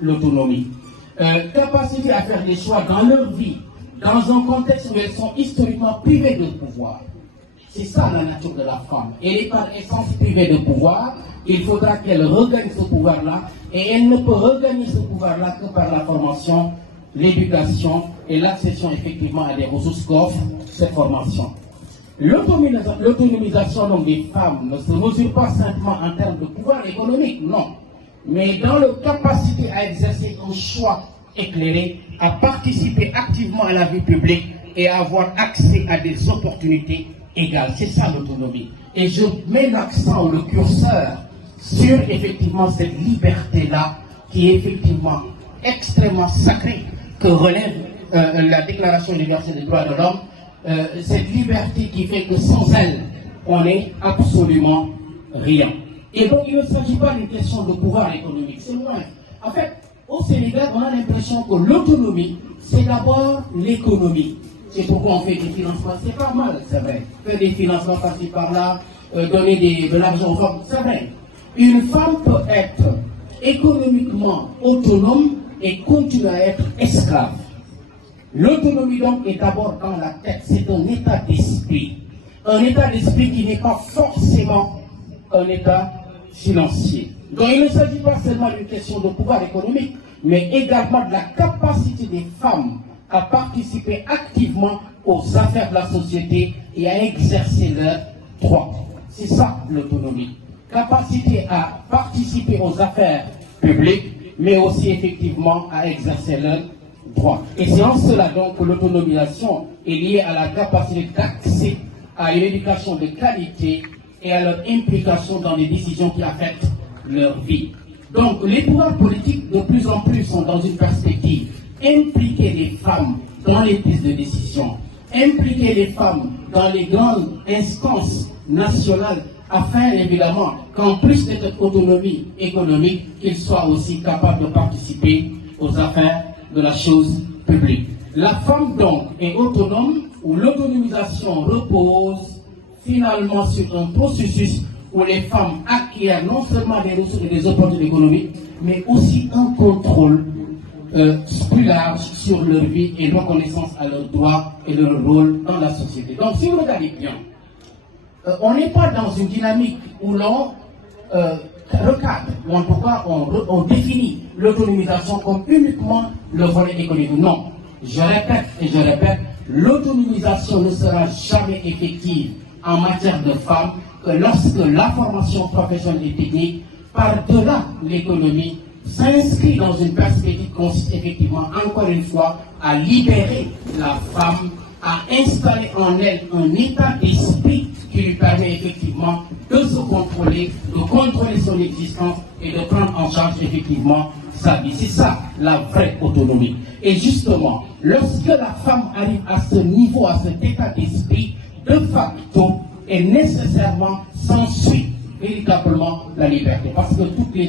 l'autonomie. Capacité à faire des choix dans leur vie, dans un contexte où elles sont historiquement privées de pouvoir. C'est ça la nature de la femme. Elle est par essence privée de pouvoir. Il faudra qu'elle regagne ce pouvoir-là. Et elle ne peut regagner ce pouvoir-là que par la formation, l'éducation et l'accession effectivement à des ressources qu'offre cette formation. L'autonomisation donc des femmes ne se mesure pas simplement en termes de pouvoir économique, non. Mais dans leur capacité à exercer un choix éclairé, à participer activement à la vie publique et à avoir accès à des opportunités égales. C'est ça l'autonomie. Et je mets l'accent ou le curseur sur effectivement cette liberté-là qui est effectivement extrêmement sacrée que relève la Déclaration universelle des droits de l'homme, cette liberté qui fait que sans elle, on n'est absolument rien. Et donc il ne s'agit pas d'une question de pouvoir économique, c'est loin. En fait, au Sénégal, on a l'impression que l'autonomie, c'est d'abord l'économie. C'est pourquoi on fait des financements, c'est pas mal, c'est vrai. Faire des financements par-ci par-là, donner de l'argent aux femmes, c'est vrai. Une femme peut être économiquement autonome et continuer à être esclave. L'autonomie donc est d'abord dans la tête, c'est un état d'esprit. Un état d'esprit qui n'est pas forcément un état financier. Donc il ne s'agit pas seulement d'une question de pouvoir économique, mais également de la capacité des femmes à participer activement aux affaires de la société et à exercer leurs droits. C'est ça l'autonomie. Capacité à participer aux affaires publiques, mais aussi effectivement à exercer leurs droits. Et c'est en cela donc que l'autonomisation est liée à la capacité d'accès à une éducation de qualité et à leur implication dans les décisions qui affectent leur vie. Donc les pouvoirs politiques de plus en plus sont dans une perspective impliquer les femmes dans les prises de décision, impliquer les femmes dans les grandes instances nationales afin évidemment qu'en plus de cette autonomie économique, qu'ils soient aussi capables de participer aux affaires de la chose publique. La femme donc est autonome où l'autonomisation repose finalement sur un processus où les femmes acquièrent non seulement des ressources et des opportunités économiques, mais aussi un contrôle plus large sur leur vie et reconnaissance à leurs droits et leur rôle dans la société. Donc si vous regardez bien, on n'est pas dans une dynamique où l'on recadre, ou en tout cas on définit l'autonomisation comme uniquement le volet économique. Non, je répète, l'autonomisation ne sera jamais effective en matière de femmes que lorsque la formation professionnelle et technique, par-delà l'économie, s'inscrit dans une perspective qui consiste effectivement, encore une fois, à libérer la femme, à installer en elle un état d'esprit qui lui permet effectivement de se contrôler, de contrôler son existence et de prendre en charge effectivement sa vie. C'est ça la vraie autonomie. Et justement, lorsque la femme arrive à ce niveau, à cet état d'esprit, de facto, et nécessairement s'ensuit véritablement la liberté. Parce que toutes les